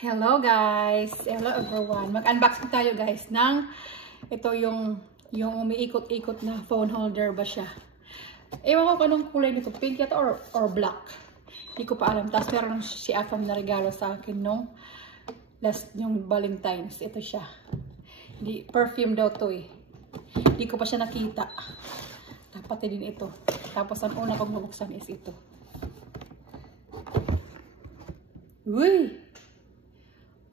Hello guys! Hello everyone! Mag-unboxing tayo guys ng ito yung umiikot-ikot na phone holder ba siya. Ewan ko anong kulay nito, pink yata or black. Hindi ko pa alam. Tapos meron si Afam na regalo sa akin nung last yung Valentine's. Ito siya. Hindi, perfume daw to eh. Hindi ko pa siya nakita. Dapat din ito. Tapos ang una kong mabuksan is ito. Uy!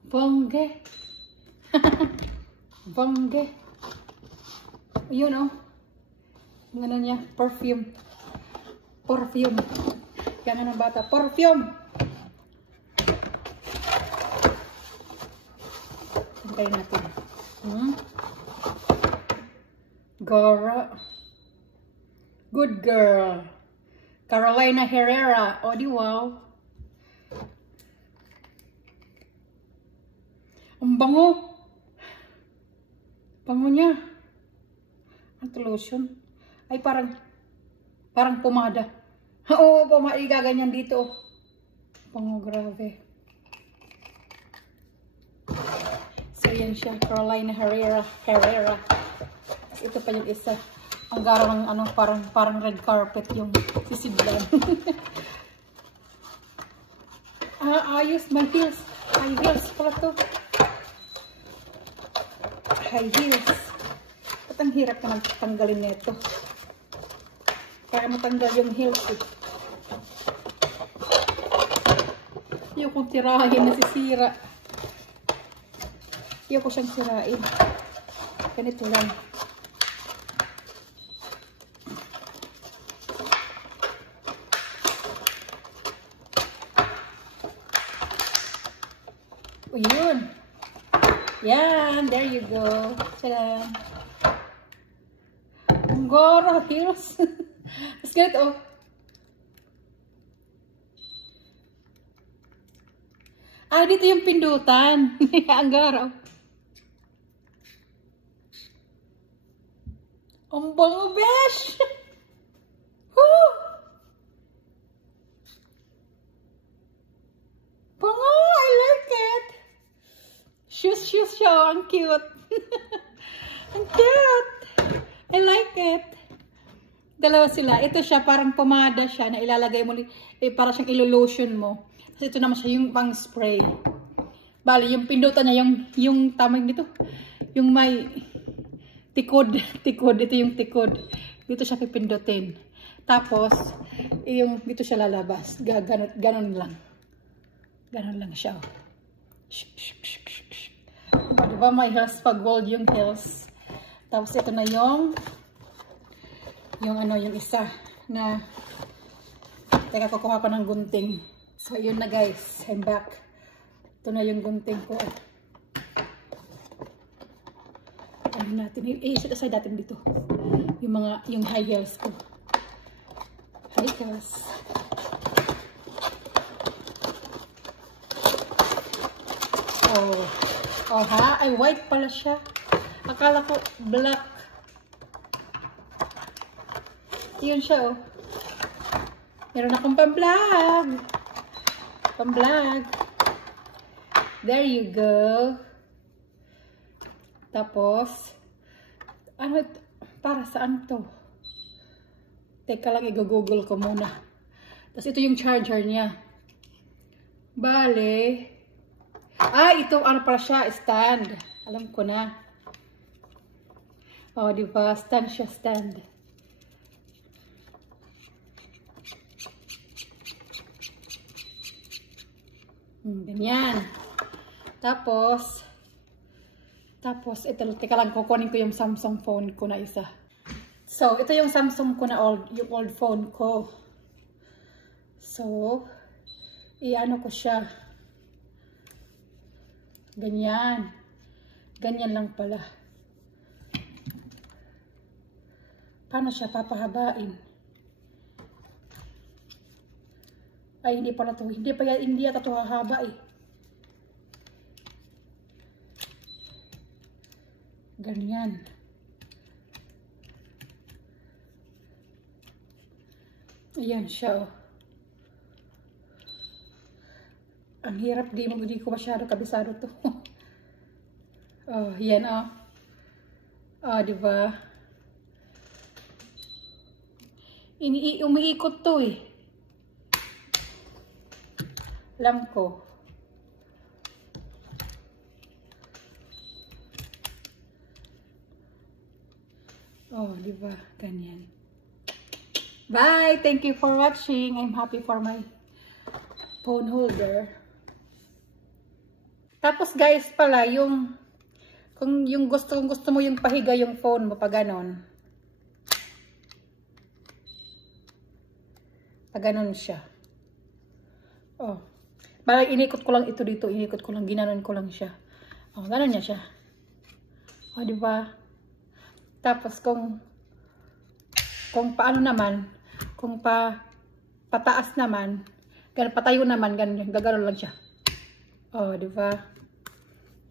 Bongge. Bongge. Yun oh. Ang ano niya, perfume. Perfume. Kaya ng bata, perfume. Hintayin natin. Gora. Good girl. Carolina Herrera. O di wow. Ang bango. Bango niya. Ang lotion. Ay parang pumada. Oo, gaganyan dito. Bango, grabe. So yan siya, Carolina Herrera. Ito pa yung isa. Ang garang ano, parang red carpet yung sisidlan. Ayos, my heels. High heels pala to. High heels. At ang hirap na tanggalin nito. Para matanggal yung heels eh. Ayaw kong tirahin, nasisira. Ayaw ko siyang sirain. Ganito lang. O yun. Yan, there you go. Tadaan. Ang goro, heels. Tapos ganito, oh. Dito yung pindutan. Ang goro. Ang bango, besh! Woo! Bango! I like it! Shoes siya. Ang cute. Ang cute. I like it. Dalawa sila. Ito siya, parang pomada siya na ilalagay mo, para siyang ilo-lotion mo. Tapos ito naman siya yung pang spray. Bali, yung pindutan niya, yung tamang dito. Yung may tikod. Ito yung tikod. Dito siya pipindutin. Tapos, dito siya lalabas. Ganon lang. Ganon lang siya. Diba may heels pa gold yung heels. Tapos ito na yung isa na teka kukuha ko ng gunting. So yun na guys, I'm back. Ito na yung gunting ko. Ano natin, set aside natin dito yung high heels ko. High heels. Oh ha? Ay, white pala siya. Akala ko black. Yun siya, oh. Meron akong pang-vlog. Pang-vlog. There you go. Tapos, para saan to? Teka lang, i-google ko muna. Tapos ito yung charger niya. Bale, ito ano pala siya, stand. Alam ko na. Oh, diba? Stand siya, stand. Ganyan. Tapos, ito, teka lang, kukunin ko yung Samsung phone ko na isa. So, ito yung Samsung ko na yung old phone ko. So, i-ano ko siya. Ganyan. Ganyan lang pala. Paano siya papahabain? Ay, hindi pala ito. Hindi yata ito hahaba eh. Ganyan. Ayan siya oh. Ang hirap, di ko masyado kabisado to. Oh, yan oh. Oh, diba? Umiikot to eh. Alam ko. Oh, diba? Ganyan. Bye! Thank you for watching. I'm happy for my phone holder. Tapos guys pala, kung yung gusto mo yung pahiga yung phone mo pa ganon. Pa ganon siya. Oh. Parang inikot ko lang ito dito, inikot ko lang, ginanon ko lang siya. Oh, ganon niya siya. Oh, diba? Tapos kung paano naman, kung pataas naman, patayo naman, ganyan, gagano lang siya. Oh, di ba?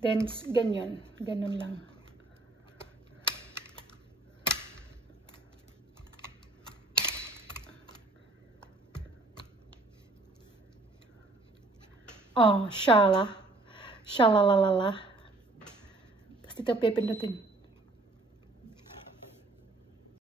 Then, ganyan. Ganon lang. Oh, shala. Shalalalala. Tapos dito pipindutin.